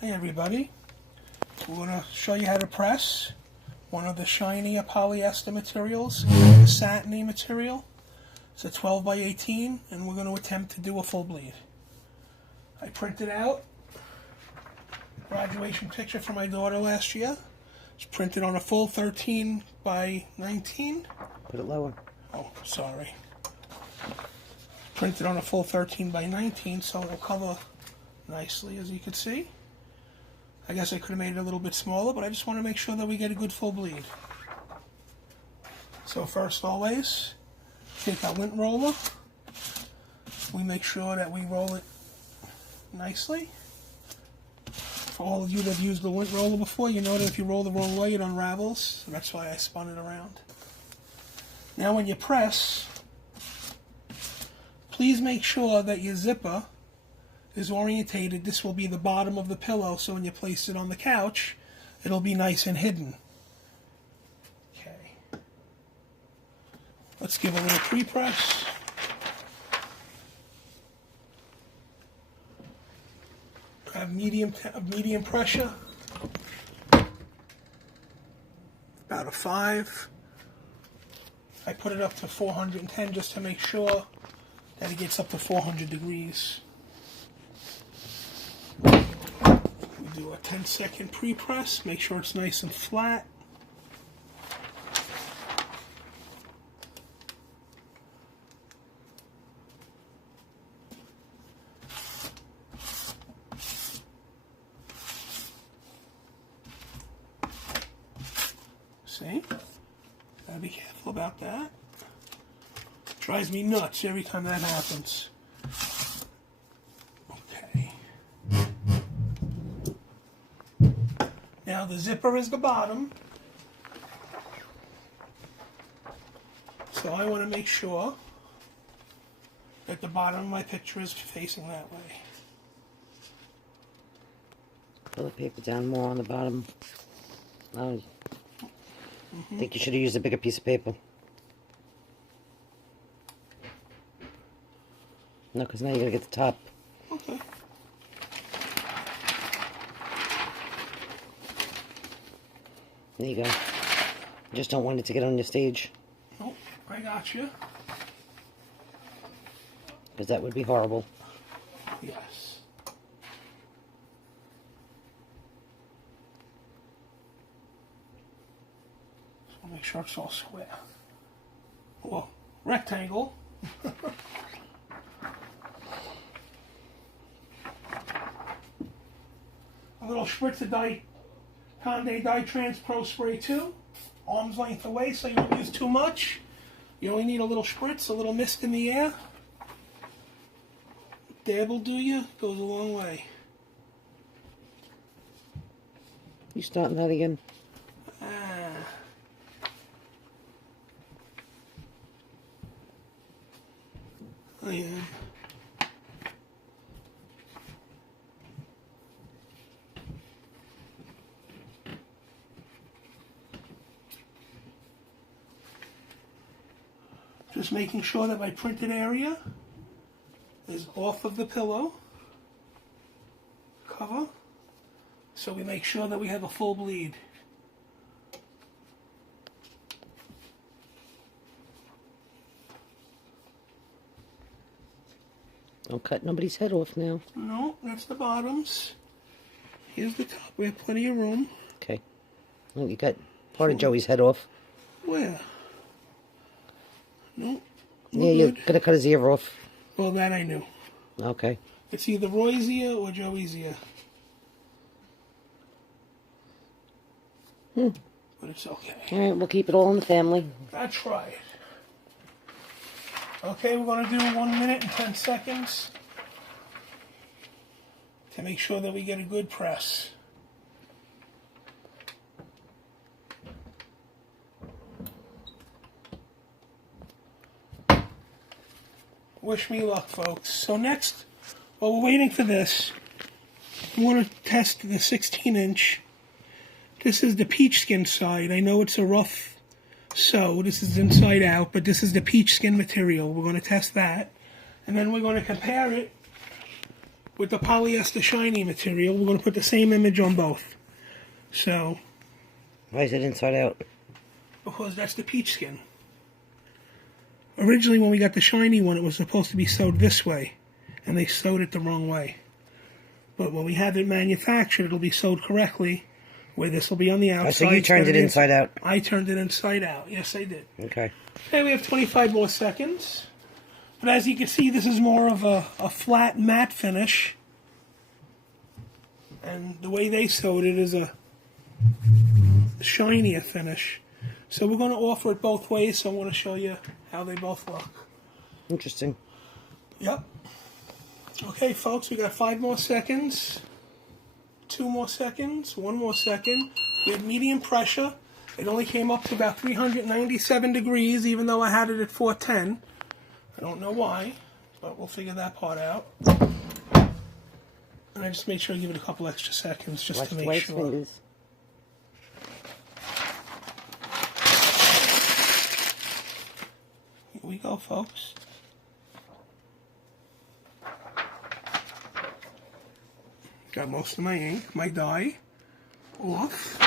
Hey everybody, we're going to show you how to press one of the shinier polyester materials, the satiny material. It's a 12 by 18 and we're going to attempt to do a full bleed. I printed out a graduation picture for my daughter last year. It's printed on a full 13 by 19. Put it lower. Oh, sorry. Printed on a full 13 by 19 so it'll cover nicely, as you can see. I guess I could have made it a little bit smaller, but I just want to make sure that we get a good full bleed. So first, always, take our lint roller. We make sure that we roll it nicely. For all of you that have used the lint roller before, you know that if you roll the wrong way, it unravels. So that's why I spun it around. Now when you press, please make sure that your zipper is orientated. This will be the bottom of the pillow, so when you place it on the couch, it'll be nice and hidden. Okay. Let's give a little pre-press. Have medium pressure. About a 5. I put it up to 410 just to make sure that it gets up to 400 degrees. We do a 10-second pre-press, make sure it's nice and flat. See? Gotta be careful about that. Drives me nuts every time that happens. Okay. Now the zipper is the bottom. So I want to make sure that the bottom of my picture is facing that way. Pull the paper down more on the bottom. I think you should have used a bigger piece of paper. No, because now you're going to get the top. Okay. There you go. You just don't want it to get on your stage. Oh, I got you. Because that would be horrible. Yes. So make sure it's all square. Well, rectangle. A little spritz of Conde Dye Trans Pro Spray 2, arm's length away so you don't use too much. You only need a little spritz, a little mist in the air. Dab will do you, goes a long way. You starting that again? I am. Just making sure that my printed area is off of the pillow cover, so we make sure that we have a full bleed. Don't cut nobody's head off now. No, that's the bottoms. Here's the top. We have plenty of room. Okay. Well, you got part of Joey's head off. Where? No. Yeah, you're going to cut his ear off. Well, that I knew. Okay. It's either Roy's ear or Joey's ear. But it's okay. All right, we'll keep it all in the family. That's right. Okay, we're going to do 1 minute and 10 seconds to make sure that we get a good press. Wish me luck, folks. So next, while we're waiting for this, I want to test the 16-inch. This is the peach skin side. I know it's a rough sew. This is inside out, but this is the peach skin material. We're going to test that. And then we're going to compare it with the polyester shiny material, we're going to put the same image on both. So, why is it inside out? because that's the peach skin. Originally, when we got the shiny one, it was supposed to be sewed this way, and they sewed it the wrong way. But when we have it manufactured, it'll be sewed correctly, where this will be on the outside. Oh, so you turned it inside out? I turned it inside out. Yes, I did. Okay. Okay, we have 25 more seconds. But as you can see, this is more of a flat matte finish. And the way they sewed it is a shinier finish. So we're going to offer it both ways, so I'm going to show you how they both look. Interesting. Yep. Okay, folks, we got 5 more seconds. 2 more seconds. 1 more second. We had medium pressure. It only came up to about 397 degrees, even though I had it at 410. I don't know why, but we'll figure that part out. And I just made sure I give it a couple extra seconds just to make sure. Fingers. Here we go, folks. Got most of my ink, my dye off.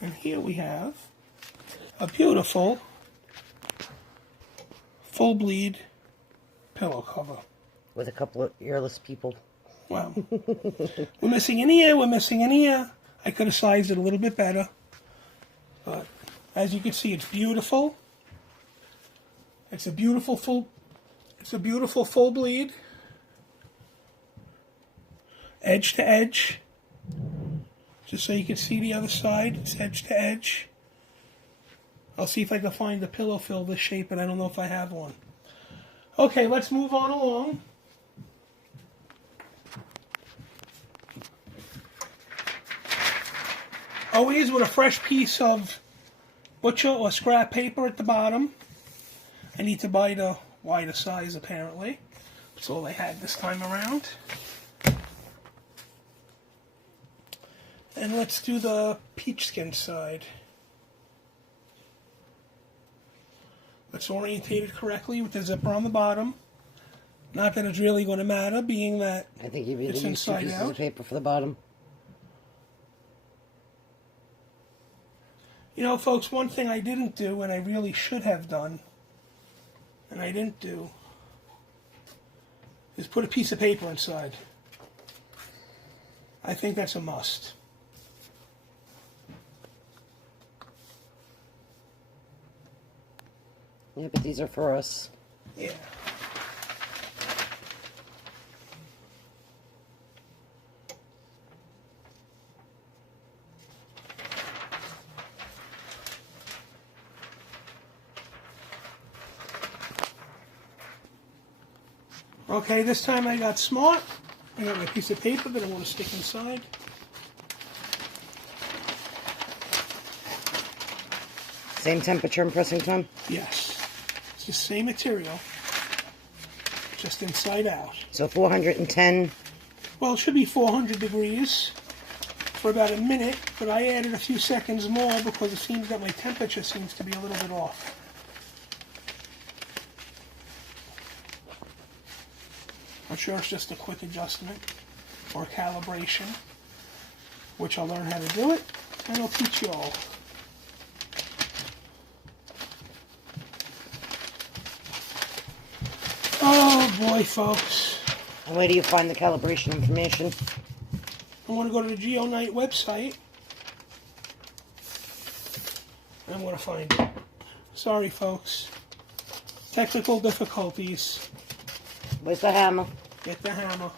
And here we have a beautiful full bleed pillow cover. With a couple of earless people. Well, we're missing an ear, we're missing an ear. I could have sized it a little bit better. But as you can see, it's beautiful. It's a beautiful full bleed. Edge to edge. Just so you can see the other side, it's edge to edge. I'll see if I can find the pillow fill this shape, but I don't know if I have one. Okay, let's move on along. Always with a fresh piece of butcher or scrap paper at the bottom. I need to buy the wider size apparently. That's all I had this time around. And let's do the peach skin side. Let's orientate it correctly with the zipper on the bottom. Not that it's really going to matter, being that I think you really it's use 2 inside pieces out. of paper for the bottom. You know, folks, one thing I didn't do, and I really should have done, and I didn't do, is put a piece of paper inside. I think that's a must. Yeah, but these are for us. Yeah. Okay, this time I got smart. I got my piece of paper that I want to stick inside. Same temperature and pressing time? Yes. It's the same material, just inside out. So 410. Well, it should be 400 degrees for about a minute, but I added a few seconds more because it seems that my temperature seems to be a little bit off. I'm sure it's just a quick adjustment or calibration, which I'll learn how to do it, and I'll teach you all. Oh boy, folks. And where do you find the calibration information? I want to go to the GeoNight website. And I'm going to find it. Sorry, folks. Technical difficulties. Where's the hammer? Get the hammer.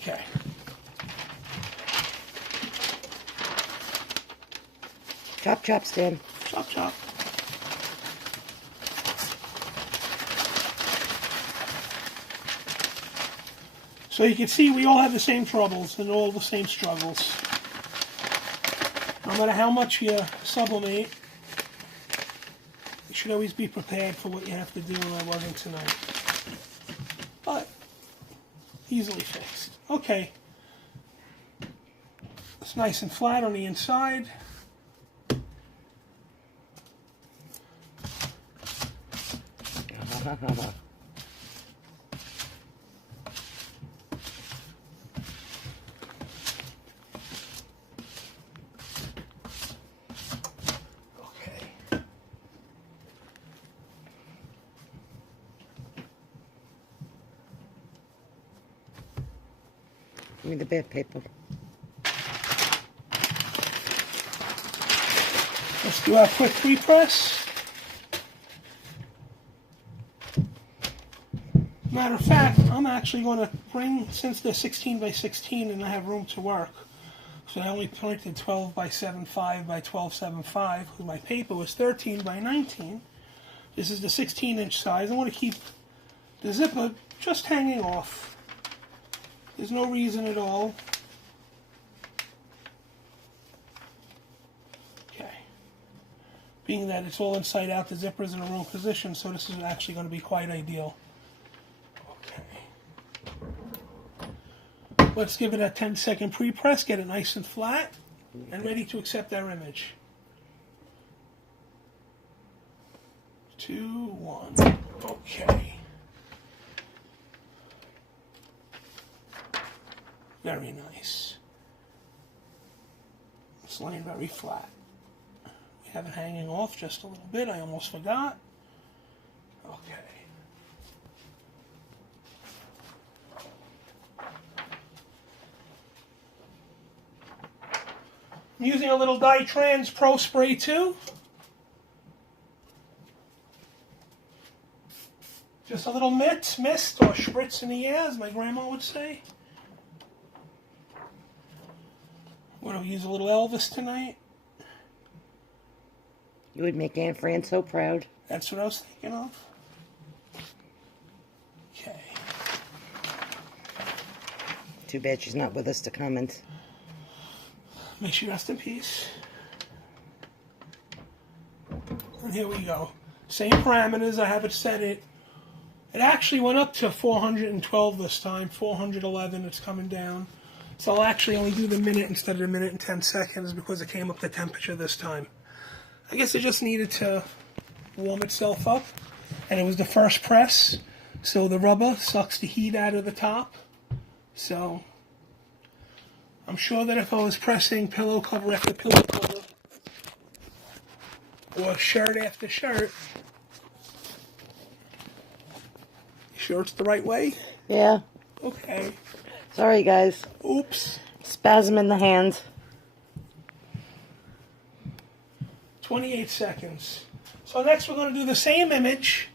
Okay. Chop, chop, Stan. Chop, chop. So you can see we all have the same troubles and all the same struggles. No matter how much you sublimate, you should always be prepared for what you have to do, and I wasn't tonight. But easily fixed. Okay. It's nice and flat on the inside. Give me the bit paper. Let's do our quick pre-press. Matter of fact, I'm actually going to bring, since they're 16 by 16 and I have room to work, so I only printed 12 by 7.5 by 12.75, because my paper was 13 by 19. This is the 16-inch size. I want to keep the zipper just hanging off. There's no reason at all. Okay. Being that it's all inside out, the zipper's in a wrong position, so this is actually going to be quite ideal. Okay. Let's give it a 10-second pre-press, get it nice and flat, and ready to accept our image. 2, 1. Okay. Very nice. It's laying very flat. We have it hanging off just a little bit. I almost forgot. Okay. I'm using a little Dytrans Pro Spray too. Just a little mist or spritz in the air, as my grandma would say. We're going to use a little Elvis tonight. You would make Aunt Fran so proud. That's what I was thinking of. Okay. Too bad she's not with us to comment. May she rest in peace. And here we go. Same parameters. I have it set it. It actually went up to 412 this time. 411. It's coming down. So I'll actually only do the minute instead of the minute and 10 seconds because it came up the temperature this time. I guess it just needed to warm itself up. And it was the first press. So the rubber sucks the heat out of the top. So I'm sure that if I was pressing pillow cover after pillow cover or shirt after shirt, you sure it's the right way? Yeah. Okay. Sorry, guys. Oops. Spasm in the hand. 28 seconds. So next we're going to do the same image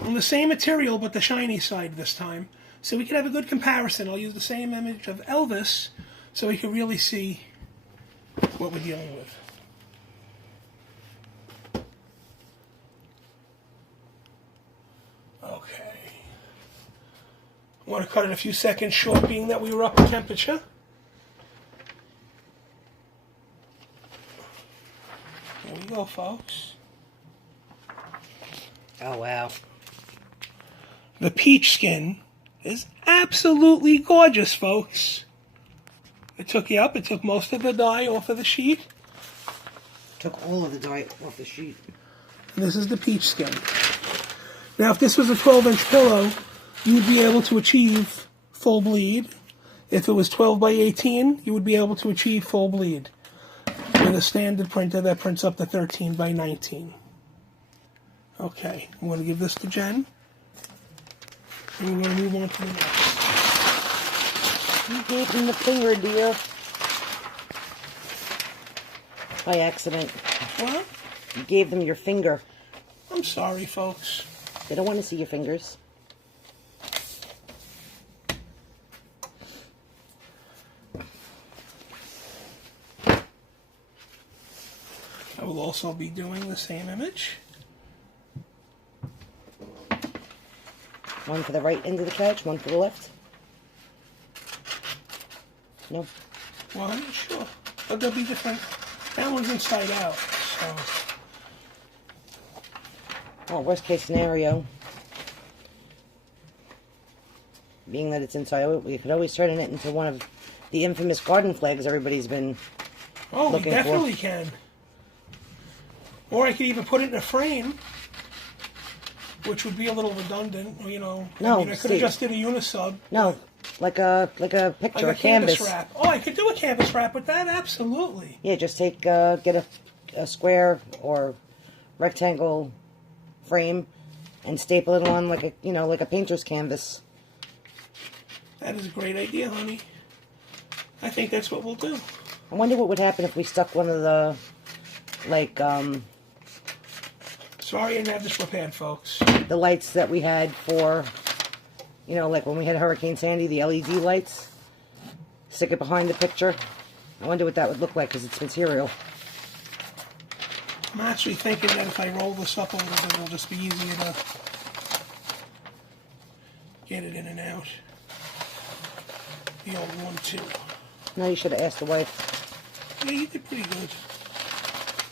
on the same material but the shiny side this time. So we can have a good comparison. I'll use the same image of Elvis so we can really see what we're dealing with. Okay. I want to cut it a few seconds short being that we were up in temperature. There we go, folks. Oh, wow. The peach skin is absolutely gorgeous, folks. It took it took most of the dye off of the sheet. Took all of the dye off the sheet. And this is the peach skin. Now, if this was a 12-inch pillow, you would be able to achieve full bleed. If it was 12 by 18, you would be able to achieve full bleed with a standard printer that prints up to 13 by 19. Okay, I'm going to give this to Jen. And we're going to move on to the next. You gave him the finger, dear. By accident. What? You gave them your finger. I'm sorry, folks. They don't want to see your fingers. I will also be doing the same image. One for the right end of the couch, one for the left. No. One, sure. But they'll be different. That one's inside out, so. Oh, worst case scenario. being that it's inside, we could always turn it into one of the infamous garden flags everybody's been looking we definitely can. Or I could even put it in a frame, which would be a little redundant. You know, No, I could have just did a unisub. No, like a picture, Like a canvas wrap. Oh, I could do a canvas wrap with that. Absolutely. Yeah, just take get a square or rectangle frame and staple it on like a painter's canvas. That is a great idea, honey. I think that's what we'll do. I wonder what would happen if we stuck one of the Sorry I didn't have this prepared, folks. the lights that we had for, like when we had Hurricane Sandy, the LED lights. Stick it behind the picture. I wonder what that would look like because it's material. I'm actually thinking that if I roll this up a little bit, it'll just be easier to get it in and out. The old one, too. No, you should have asked the wife. Yeah, you did pretty good.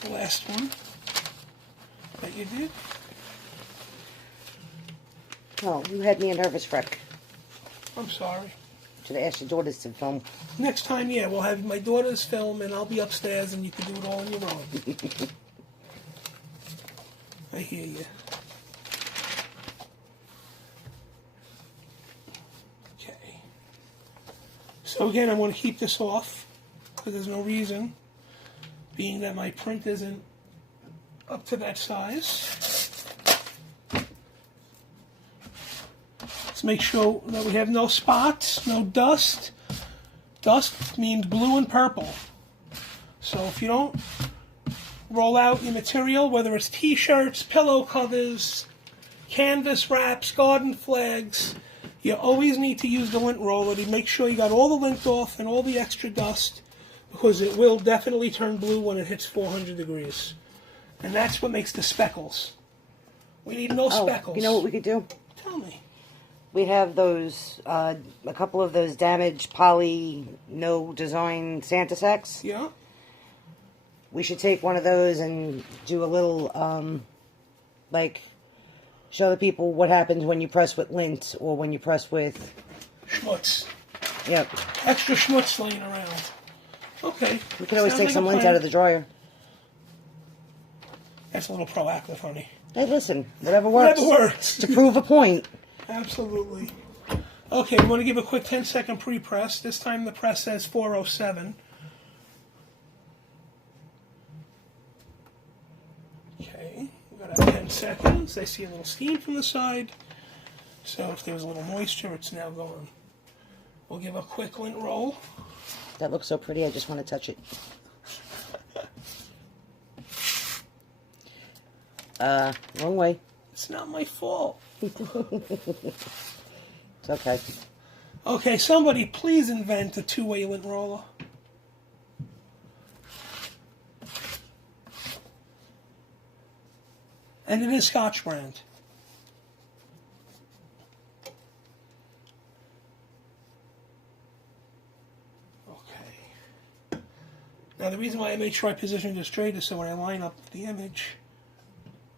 The last one that you did. Oh, you had me a nervous wreck. I'm sorry. Should have asked your daughters to film. Next time, yeah, we'll have my daughters film and I'll be upstairs and you can do it all on your own. I hear you. Okay. So again, I'm going to keep this off because there's no reason, being that my print isn't up to that size. Let's make sure that we have no spots, no dust. Dust means blue and purple. So if you don't roll out your material, whether it's t-shirts, pillow covers, canvas wraps, garden flags, you always need to use the lint roller to make sure you got all the lint off and all the extra dust, because it will definitely turn blue when it hits 400 degrees. And that's what makes the speckles. We need no speckles. You know what we could do? Tell me. We have those, a couple of those damaged poly, no design Santa sacks. Yeah. We should take one of those and do a little, show the people what happens when you press with lint or when you press with... schmutz. Yep. Extra schmutz laying around. Okay. We could always Sounds take like some a lint plan. out of the dryer. That's a little proactive, honey. Hey, listen, whatever works. Whatever works. To prove a point. Absolutely. Okay, we want to give a quick 10-second pre-press. This time the press says 407. Okay, we've got our 10 seconds. I see a little steam from the side. So if there was a little moisture, it's now gone. We'll give a quick lint roll. That looks so pretty, I just want to touch it. Wrong way. It's not my fault. It's okay. Okay, somebody please invent a two-way lint roller. And it is Scotch brand. Okay. Now the reason why I made sure I positioned it straight is so when I line up the image,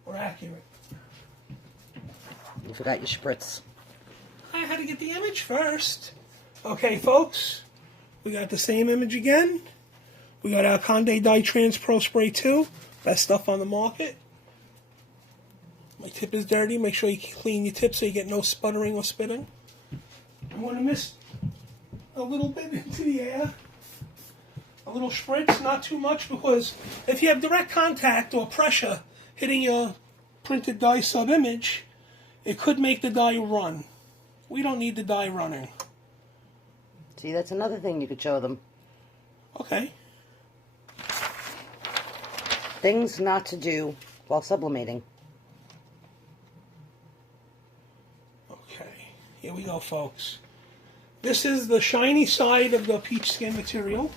we're accurate. You forgot your spritz. I had to get the image first. Okay, folks, we got the same image again. We got our Conde Dye Trans Pro Spray 2, best stuff on the market. My tip is dirty. Make sure you clean your tip so you get no sputtering or spitting. I want to mist a little bit into the air. A little spritz, not too much, because if you have direct contact or pressure hitting your printed dye sub-image, it could make the dye run. We don't need the dye running. See, that's another thing you could show them. Okay. Things not to do while sublimating. Okay, here we go, folks. This is the shiny side of the peach skin material.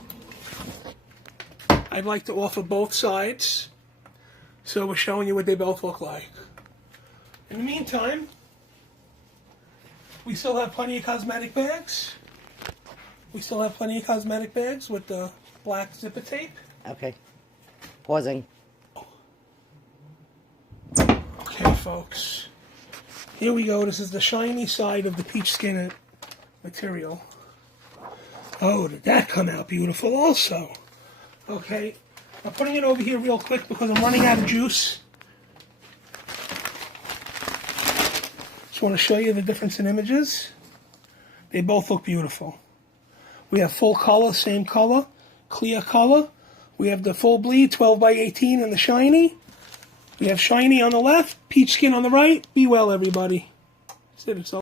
I'd like to offer both sides, so we're showing you what they both look like. In the meantime, we still have plenty of cosmetic bags. We still have plenty of cosmetic bags with the black zipper tape. Okay. Pausing. Okay, folks. Here we go. This is the shiny side of the peach skin material. Oh, did that come out beautiful also? Okay, I'm putting it over here real quick because I'm running out of juice. Just want to show you the difference in images. They both look beautiful. We have full color, same color, clear color. We have the full bleed, 12 by 18, and the shiny. We have shiny on the left, peach skin on the right. Be well, everybody. That's it. It's all